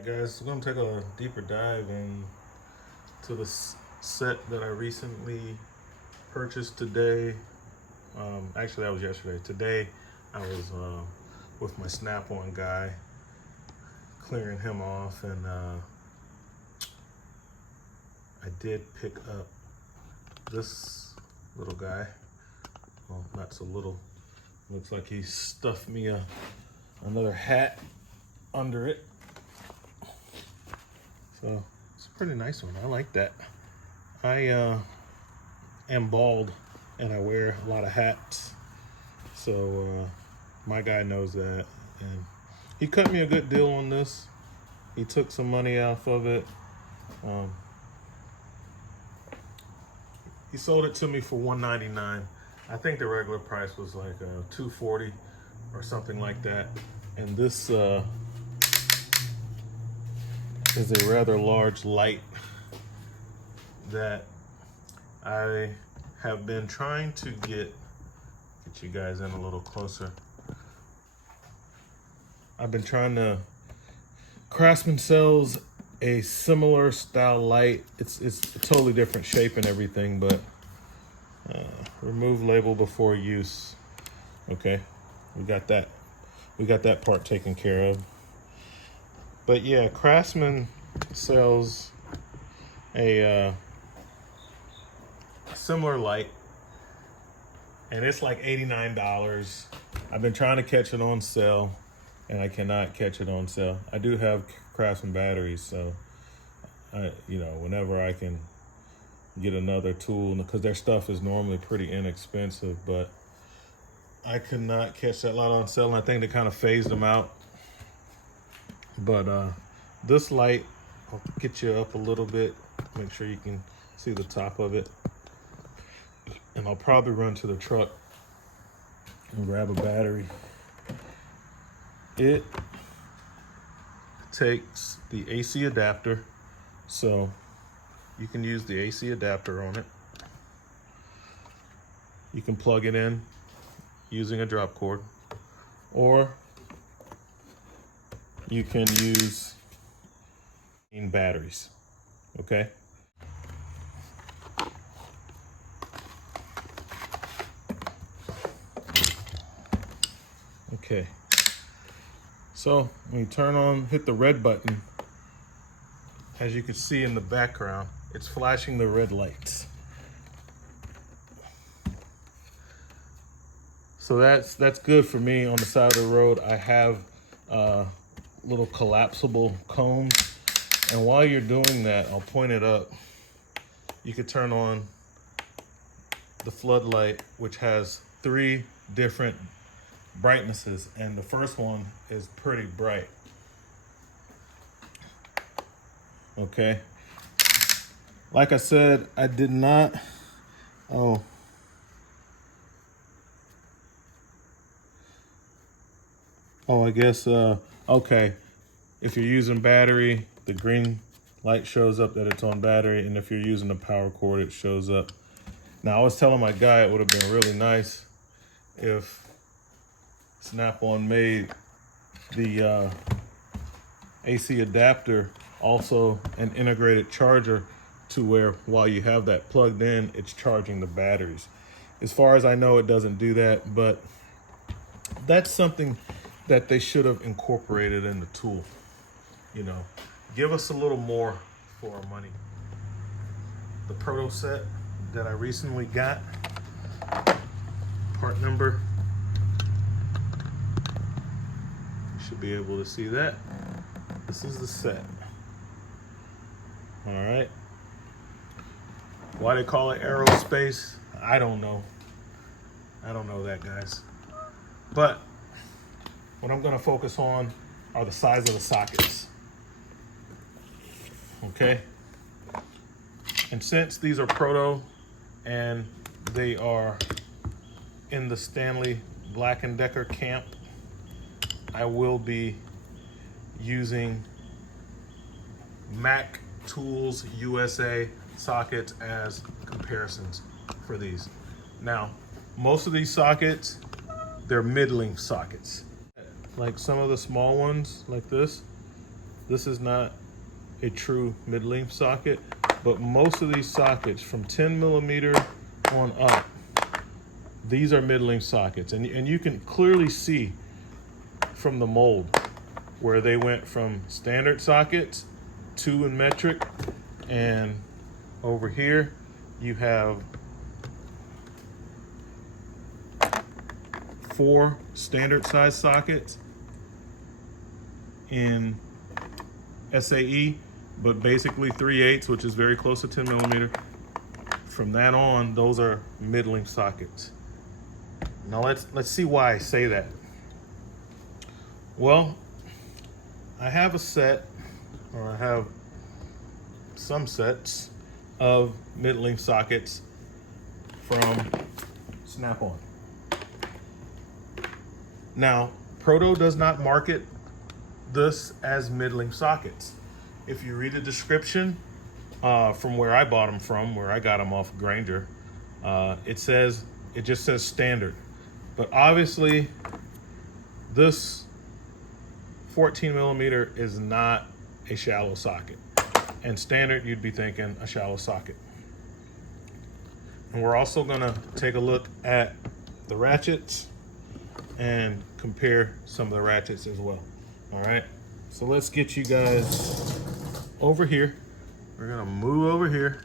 Alright guys, we're going to take a deeper dive into the set that I recently purchased today. Actually that was yesterday. Today I was with my Snap-On guy, clearing him off, and I did pick up this little guy. Well, not so little. Looks like he stuffed me another hat under it. So it's a pretty nice one. I like that. I am bald and I wear a lot of hats. So my guy knows that. And he cut me a good deal on this. He took some money off of it. He sold it to me for $199. I think the regular price was like $240 or something like that. And this is a rather large light that I have been trying to get you guys in a little closer. I've been trying to, Craftsman sells a similar style light. It's a totally different shape and everything, but remove label before use. Okay, we got that part taken care of. But yeah, Craftsman sells a similar light, and it's like $89. I've been trying to catch it on sale, and I cannot catch it on sale. I do have Craftsman batteries, so whenever I can get another tool, because their stuff is normally pretty inexpensive, but I could not catch that lot on sale, and I think they kind of phased them out. But this light, I'll get you up a little bit, make sure you can see the top of it. And I'll probably run to the truck and grab a battery. It takes the AC adapter, so you can use the AC adapter on it. You can plug it in using a drop cord, or you can use batteries, okay? Okay, so when you turn on, hit the red button, as you can see in the background, it's flashing the red lights. So that's good for me on the side of the road. I have little collapsible cones, and while you're doing that, I'll point it up. You could turn on the floodlight, which has 3 different brightnesses, and the first one is pretty bright. Okay, like I said, I did not, I guess, okay, if you're using battery, the green light shows up that it's on battery, and if you're using a power cord, it shows up. Now, I was telling my guy it would have been really nice if Snap-on made the AC adapter also an integrated charger, to where while you have that plugged in, it's charging the batteries. As far as I know, it doesn't do that, but that's something that they should have incorporated in the tool. You know, give us a little more for our money. The Proto set that I recently got, part number, you should be able to see that. This is the set. All right. Why they call it aerospace, I don't know. I don't know that, guys. But what I'm gonna focus on are the size of the sockets. Okay? And since these are Proto and they are in the Stanley Black & Decker camp, I will be using Mac Tools USA sockets as comparisons for these. Now, most of these sockets, they're mid-length sockets. Like some of the small ones, like this, This is not a true mid-length socket, but most of these sockets from 10 millimeter on up, these are mid-length sockets. And you can clearly see from the mold where they went from standard sockets to in metric, and over here you have 4 standard size sockets in SAE, but basically 3/8, which is very close to 10 millimeter. From that on, those are mid-length sockets. Now let's see why I say that. Well, I have a set, or I have some sets of mid-length sockets from Snap-on. Now, Proto does not market this as mid-length sockets. If you read the description from where I bought them from, where I got them off Grainger, it just says standard. But obviously, this 14 millimeter is not a shallow socket. And standard, you'd be thinking a shallow socket. And we're also gonna take a look at the ratchets and compare some of the ratchets as well. All right, so let's get you guys over here. We're gonna move over here.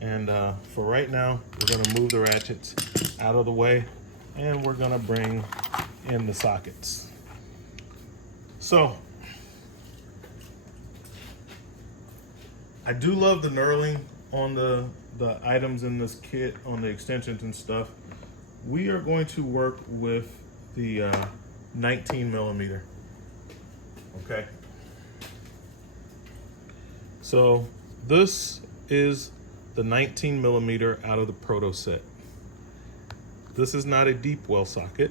And for right now, we're gonna move the ratchets out of the way, and we're gonna bring in the sockets. So, I do love the knurling on the items in this kit, on the extensions and stuff. We are going to work with the 19 millimeter, okay? So this is the 19 millimeter out of the Proto set. This is not a deep well socket,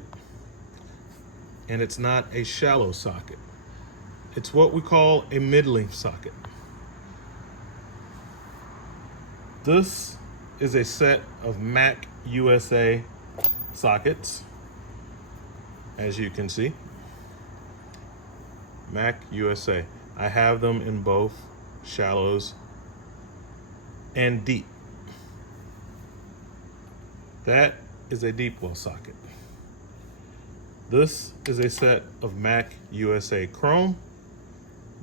and it's not a shallow socket. It's what we call a mid-length socket. This is a set of Mac USA sockets, as you can see. Mac USA. I have them in both shallows and deep. That is a deep well socket. This is a set of Mac USA Chrome.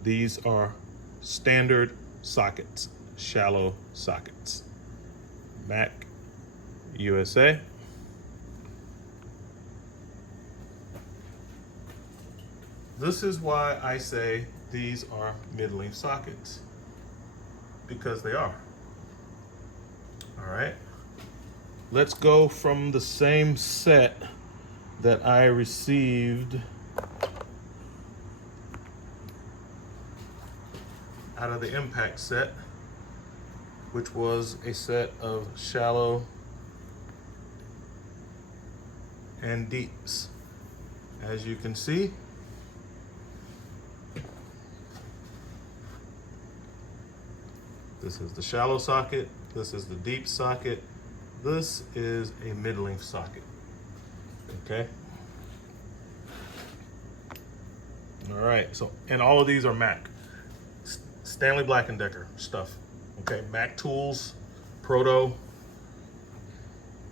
These are standard sockets, shallow sockets. Mac USA. This is why I say these are mid-length sockets, because they are. All right, let's go from the same set that I received out of the Impact set, which was a set of shallow and deeps. As you can see, this is the shallow socket, this is the deep socket, this is a mid-length socket, okay? All right, so, and all of these are Mac. Stanley Black & Decker stuff, okay? Mac tools, Proto,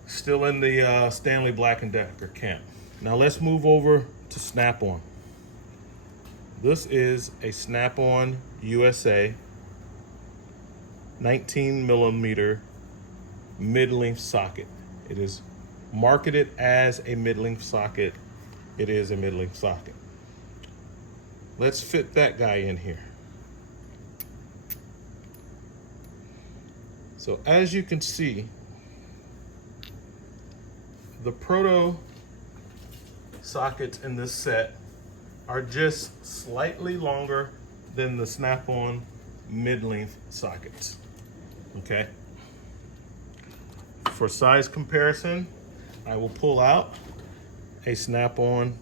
still in the Stanley Black & Decker camp. Now let's move over to Snap-on. This is a Snap-on USA 19 millimeter mid-length socket. It is marketed as a mid-length socket. It is a mid-length socket. Let's fit that guy in here. So as you can see, the Proto sockets in this set are just slightly longer than the Snap-on mid-length sockets, okay? For size comparison, I will pull out a Snap-on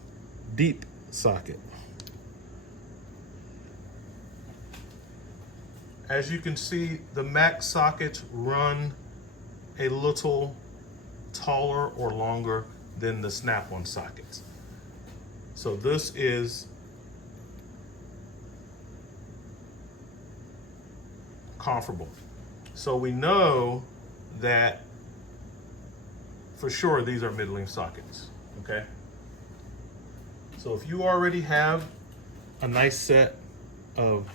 deep socket. As you can see, the Mac sockets run a little taller or longer than the Snap-on sockets. So this is comparable. So we know that for sure these are mid-length sockets, okay? So if you already have a nice set of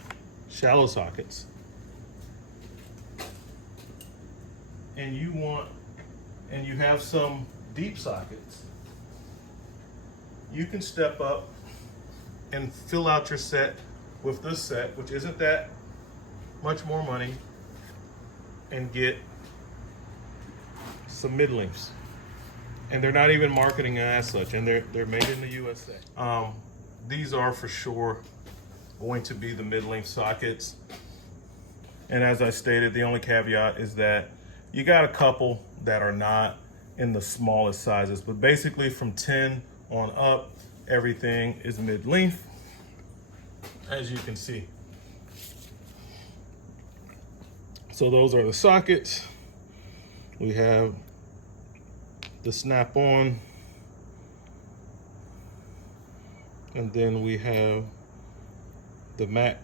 shallow sockets and you have some deep sockets, you can step up and fill out your set with this set, which isn't that much more money, and get some mid-lengths. And they're not even marketing it as such, and they're made in the USA. These are for sure going to be the mid-length sockets. And as I stated, the only caveat is that you got a couple that are not in the smallest sizes, but basically from 10 on up, everything is mid-length, as you can see. So those are the sockets. We have the Snap-on, and then we have the Mac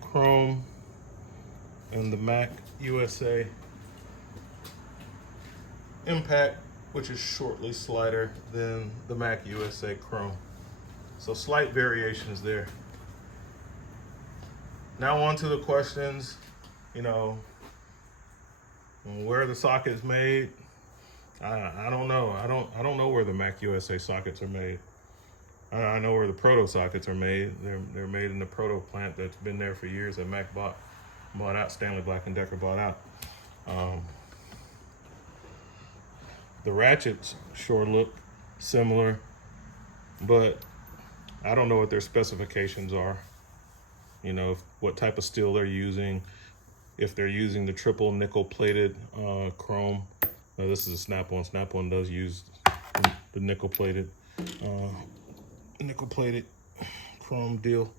Chrome and the Mac USA Impact, which is shortly slighter than the Mac USA Chrome. So slight variations there. Now on to the questions, you know, where the socket is made. I don't know. I don't know where the Mac USA sockets are made. I know where the Proto sockets are made. They're made in the Proto plant that's been there for years that Mac bought out. Stanley Black & Decker bought out. The Ratchets sure look similar, but I don't know what their specifications are. You know, what type of steel they're using, if they're using the triple nickel plated chrome. This is a Snap-on. Snap-on does use the nickel plated chrome deal.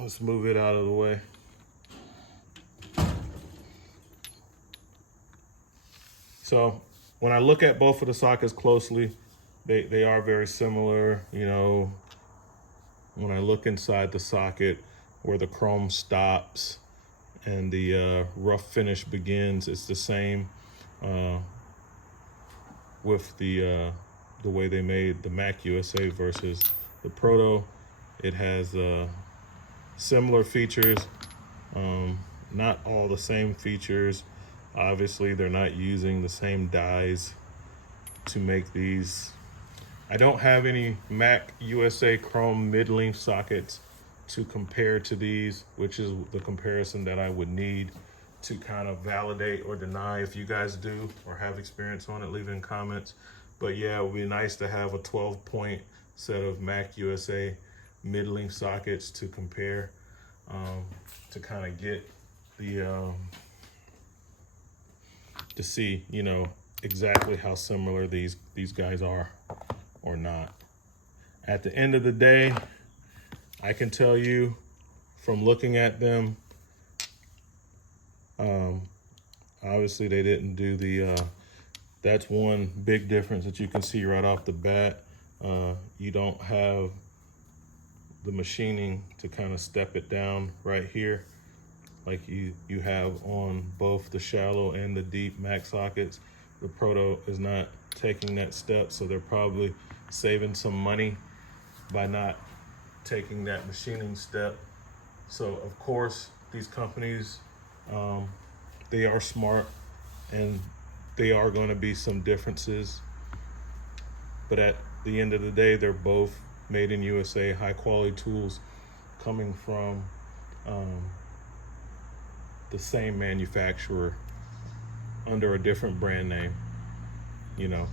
Let's move it out of the way. So when I look at both of the sockets closely, they are very similar. You know, when I look inside the socket where the chrome stops and the rough finish begins, it's the same with the way they made the Mac USA versus the Proto. It has similar features, not all the same features. Obviously, they're not using the same dies to make these. I don't have any Mac USA Chrome mid-length sockets to compare to these, which is the comparison that I would need to kind of validate or deny. If you guys do or have experience on it, leave it in comments. But yeah, it would be nice to have a 12-point set of Mac USA mid-length sockets to compare, to kind of get the to see, you know, exactly how similar these guys are or not. At the end of the day, I can tell you from looking at them, obviously they didn't do the, that's one big difference that you can see right off the bat. You don't have the machining to kind of step it down right here like you have on both the shallow and the deep Mac sockets. The Proto is not taking that step, so they're probably saving some money by not taking that machining step. So of course these companies, they are smart and they are going to be some differences, but at the end of the day, they're both made in USA, high quality tools coming from the same manufacturer under a different brand name, you know.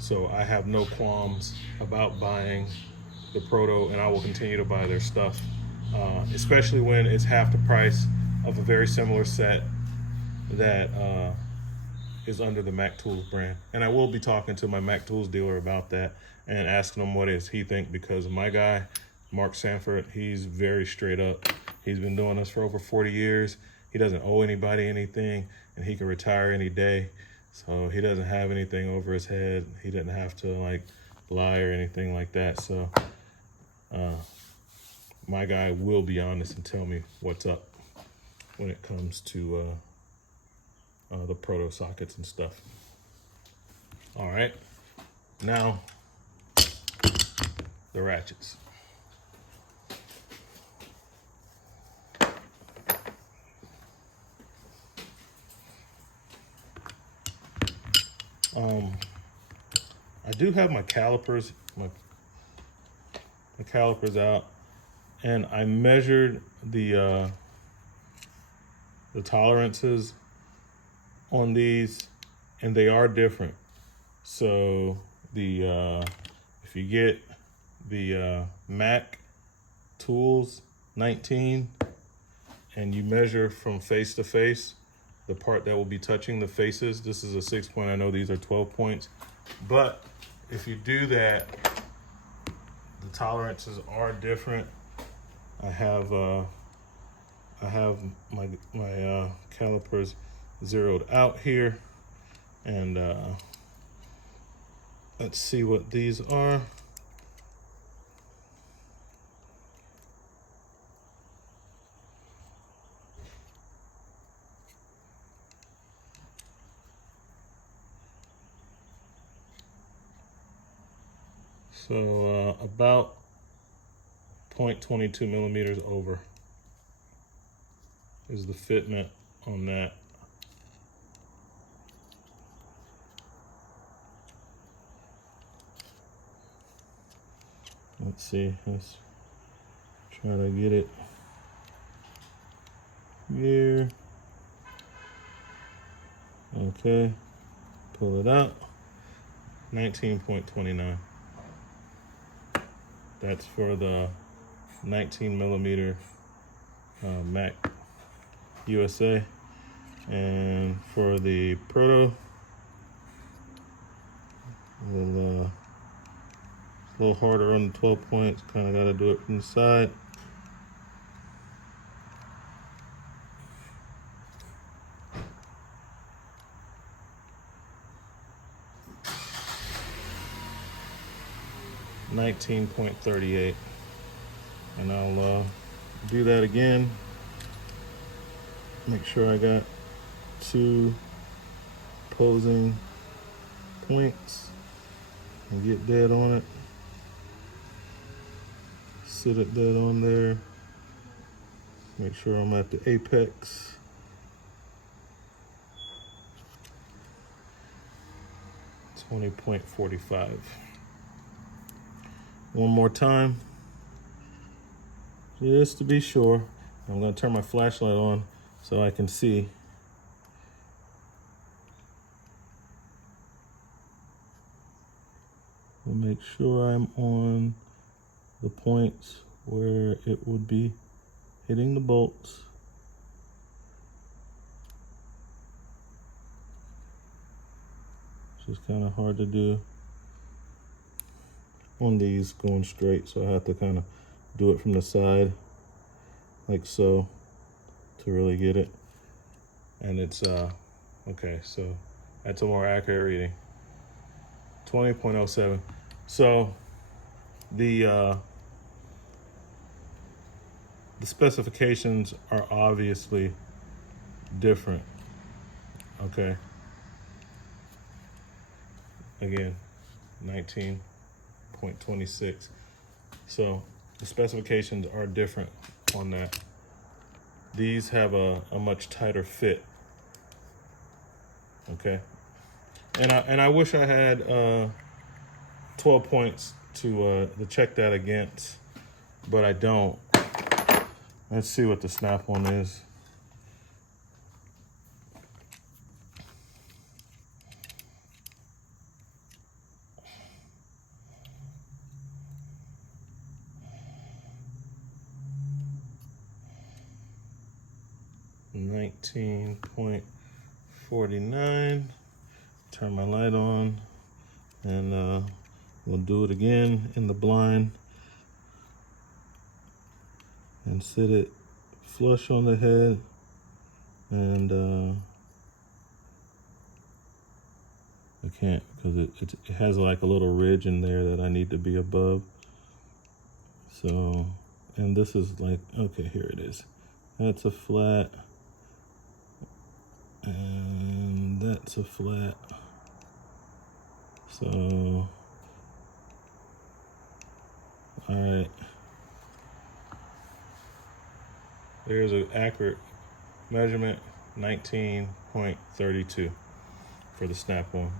So I have no qualms about buying the Proto, and I will continue to buy their stuff, especially when it's half the price of a very similar set that is under the Mac Tools brand. And I will be talking to my Mac Tools dealer about that and asking him what does he think, because my guy, Mark Sanford, he's very straight up. He's been doing this for over 40 years. He doesn't owe anybody anything, and he can retire any day. So he doesn't have anything over his head. He doesn't have to like lie or anything like that. So my guy will be honest and tell me what's up. when it comes to the proto sockets and stuff. All right, now the ratchets. I do have my calipers, my calipers out, and I measured the tolerances on these, and they are different. So the if you get the Mac Tools 19 and you measure from face to face, the part that will be touching the faces, this is a 6 point. I know these are 12 points, but if you do that, the tolerances are different. I have my calipers zeroed out here, and let's see what these are. So about 0.22 millimeters over is the fitment on that. Let's see, let's try to get it here. Okay, pull it out, 19.29. That's for the 19 millimeter Mac USA. And for the Proto, a little harder on the 12 points, kind of got to do it from the side. $19.38, and I'll do that again. Make sure I got 2 opposing points and get dead on it. Sit it dead on there. Make sure I'm at the apex. $20.45. One more time, just to be sure. I'm gonna turn my flashlight on so I can see. We'll make sure I'm on the points where it would be hitting the bolts. It's just kind of hard to do on these going straight, so I have to kind of do it from the side like so to really get it. And it's okay, so that's a more accurate reading, 20.07. So the specifications are obviously different. Okay, again, 19.26. So the specifications are different on that. These have a much tighter fit. Okay, and I wish I had 12 points to check that against, but I don't. Let's see what the Snap-on is. $19.49. Turn my light on, and we'll do it again in the blind and sit it flush on the head, and I can't because it has like a little ridge in there that I need to be above. So, and this is like, okay, here it is. That's a flat. and that's a flat. So, all right. There's an accurate measurement, 19.32 for the Snap-on.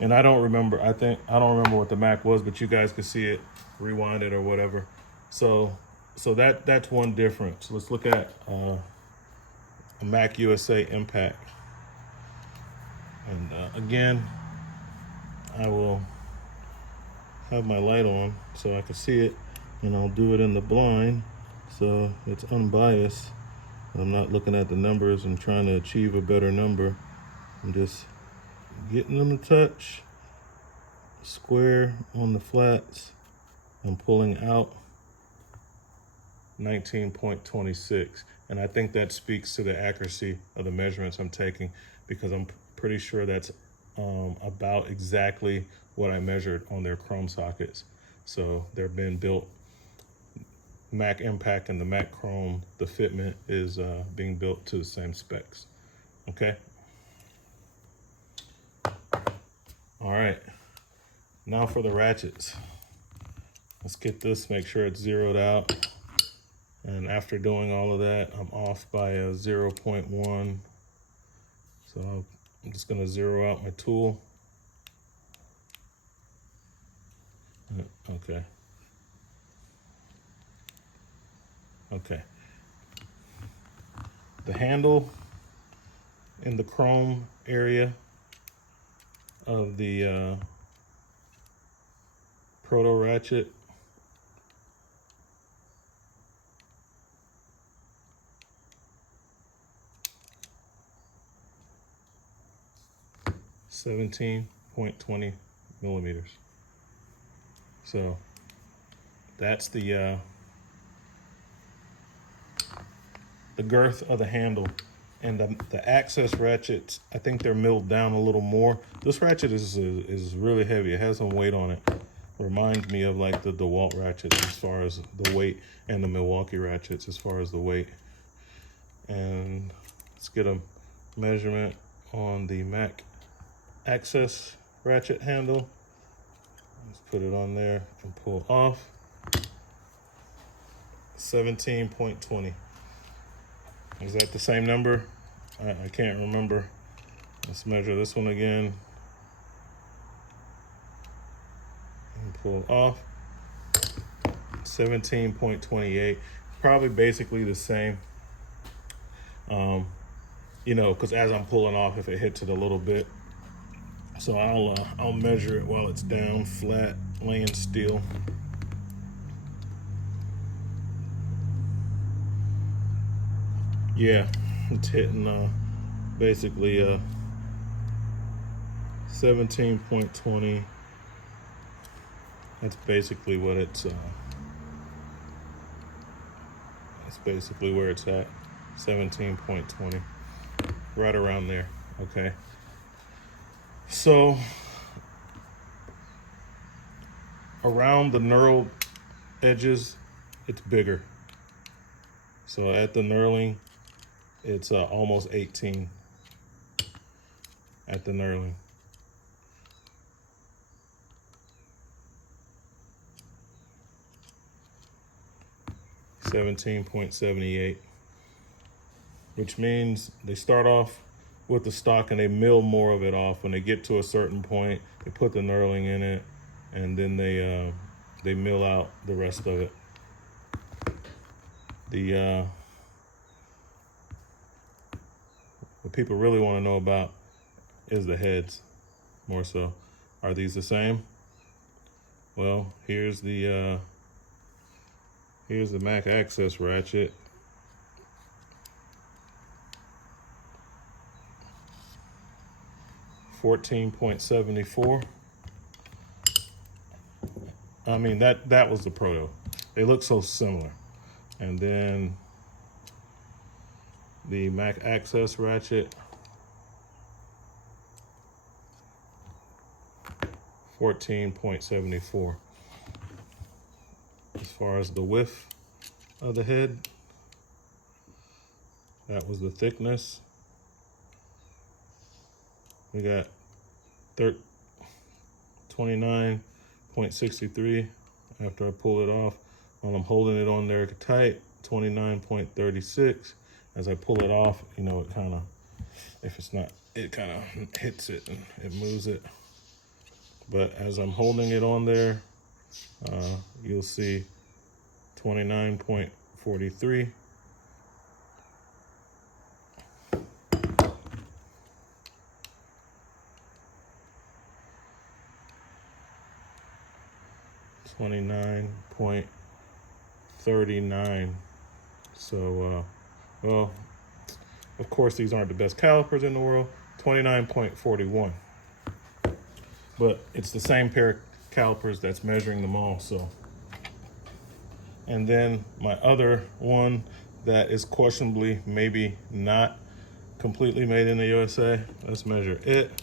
And I don't remember, I don't remember what the Mac was, but you guys can see it, rewind it or whatever. So that's one difference. Let's look at a Mac USA Impact. And again, I will have my light on so I can see it, and I'll do it in the blind so it's unbiased. I'm not looking at the numbers and trying to achieve a better number. I'm just getting them to touch square on the flats. I'm pulling out 19.26, and I think that speaks to the accuracy of the measurements I'm taking, because I'm pretty sure that's about exactly what I measured on their Chrome sockets. So they're being built, Mac Impact and the Mac Chrome, the fitment is being built to the same specs. Okay. All right, now for the ratchets. Let's get this, make sure it's zeroed out. And after doing all of that, I'm off by a 0.1. So I'm just gonna zero out my tool. Okay. Okay. The handle in the chrome area of the Proto ratchet (17.20 millimeters). So that's the girth of the handle. And the access ratchets, I think they're milled down a little more. This ratchet is really heavy. It has some weight on it. Reminds me of like the DeWalt ratchets as far as the weight, and the Milwaukee ratchets as far as the weight. And let's get a measurement on the Mac access ratchet handle. Let's put it on there and pull off. 17.20. Is that the same number? I can't remember. Let's measure this one again. And pull off. 17.28. Probably basically the same. You know, because as I'm pulling off, if it hits it a little bit. So I'll measure it while it's down, flat, laying still. Yeah, it's hitting basically 17.20. That's basically what it's that's basically where it's at. 17.20, right around there. Okay, so around the knurled edges, it's bigger. So at the knurling, it's almost 18 at the knurling. $17.78, which means they start off with the stock and they mill more of it off. When they get to a certain point, they put the knurling in it, and then they mill out the rest of it. What people really want to know about is the heads, more so. Are these the same? Well, here's the Mac access ratchet. $14.74. I mean, that was the Proto. They look so similar. And then the Mac access ratchet, $14.74. As far as the width of the head, that was the thickness. We got 29.63 after I pull it off. While I'm holding it on there tight, 29.36. As I pull it off, you know, it kind of, if it's not, it kind of hits it and it moves it. But as I'm holding it on there, you'll see 29.43. $29.39. So, well, of course, these aren't the best calipers in the world. 29.41. But it's the same pair of calipers that's measuring them all. So, and then my other one that is questionably maybe not completely made in the USA. Let's measure it.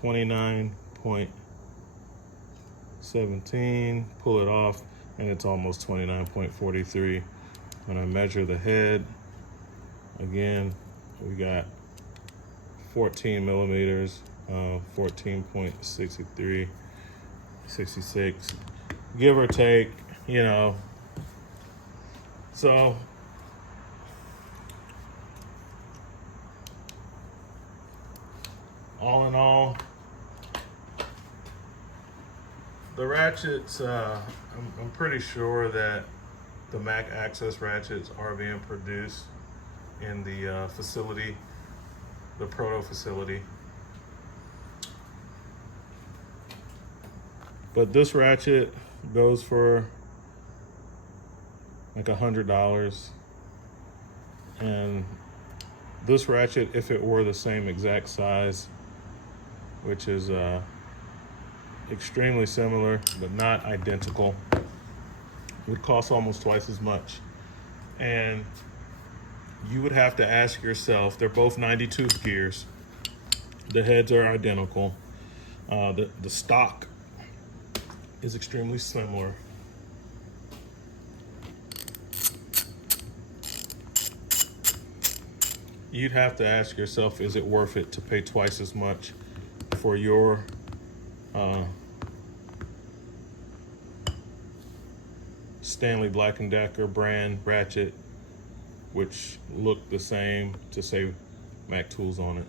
$29.17, pull it off, and it's almost 29.43. When I measure the head, again, we got 14 millimeters, 14.63, 66, give or take, you know. So, all in all, the ratchets, I'm pretty sure that the Mac Access ratchets are being produced in the facility, the Proto facility. But this ratchet goes for like $100. And this ratchet, if it were the same exact size, which is extremely similar but not identical, would cost almost twice as much. And you would have to ask yourself, they're both 92 gears, the heads are identical, the stock is extremely similar. You'd have to ask yourself, is it worth it to pay twice as much for your Stanley Black & Decker brand ratchet, which look the same, to say Mac Tools on it?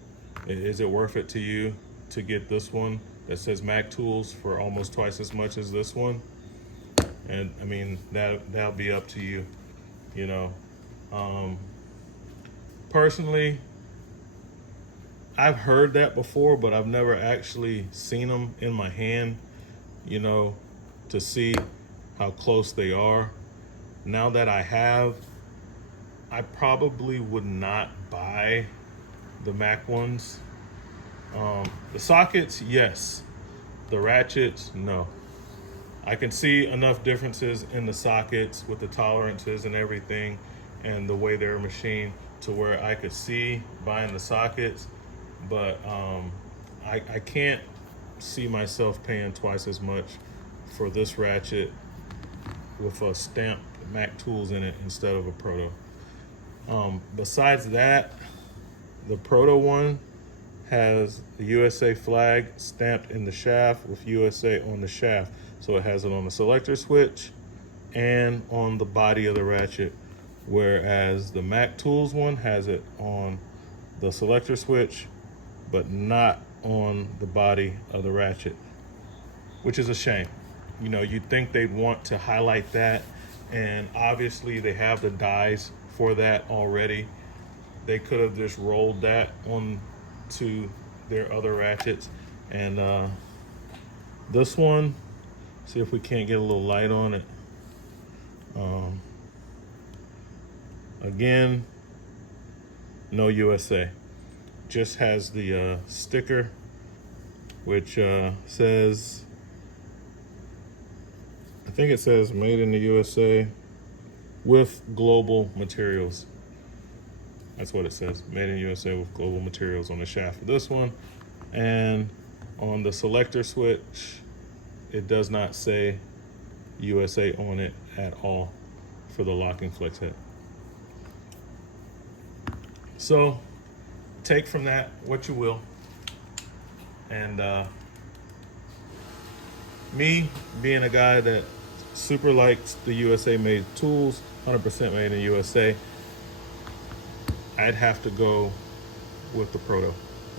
Is it worth it to you to get this one that says Mac Tools for almost twice as much as this one? And I mean, that'll be up to you, you know. Personally, I've heard that before, but I've never actually seen them in my hand, you know, to see how close they are. Now that I have, I probably would not buy the Mac ones. The sockets, yes. The ratchets, no. I can see enough differences in the sockets with the tolerances and everything and the way they're machined to where I could see buying the sockets, but I can't see myself paying twice as much for this ratchet with a stamped Mac Tools in it instead of a Proto. Besides that, the Proto one has the USA flag stamped in the shaft with USA on the shaft. So it has it on the selector switch and on the body of the ratchet, whereas the Mac Tools one has it on the selector switch, but not on the body of the ratchet, which is a shame. You know, you'd think they'd want to highlight that, and obviously they have the dies for that already. They could have just rolled that on to their other ratchets. And this one, see if we can't get a little light on it. Again, no USA, just has the sticker, which says, I think it says made in the USA with global materials. That's what it says, made in USA with global materials on the shaft of this one. And on the selector switch, it does not say USA on it at all for the locking flex head. So take from that what you will. And me being a guy that super likes the USA made tools, 100% made in USA, I'd have to go with the Proto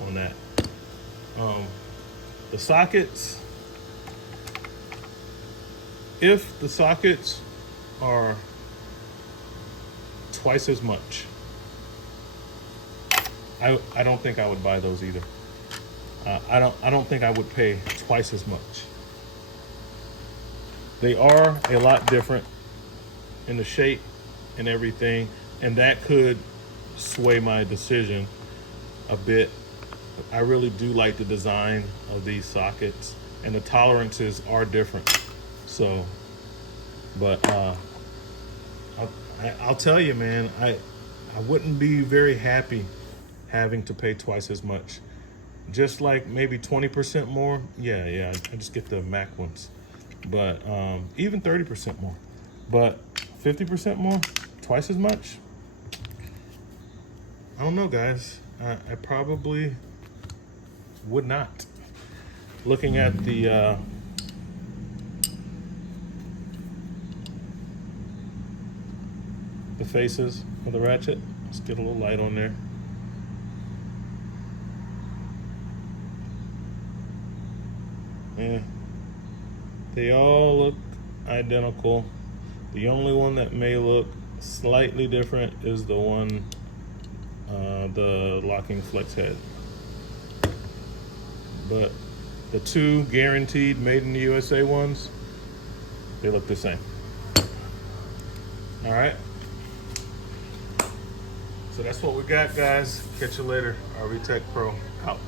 on that. The sockets, if the sockets are twice as much, I don't think I would buy those either. I don't think I would pay twice as much. They are a lot different in the shape and everything, and that could sway my decision a bit. I really do like the design of these sockets, and the tolerances are different. So, but I'll tell you, man, I wouldn't be very happy having to pay twice as much. Just like maybe 20% more, yeah, I just get the Mac ones. But even 30% more. But 50% more, twice as much? I don't know, guys. I probably would not. Looking at the faces of the Ratchet, let's get a little light on there. Yeah, they all look identical. The only one that may look slightly different is the one, the locking flex head. But the two guaranteed made in the USA ones, they look the same. All right. So that's what we got, guys. Catch you later. RV Tech Pro out.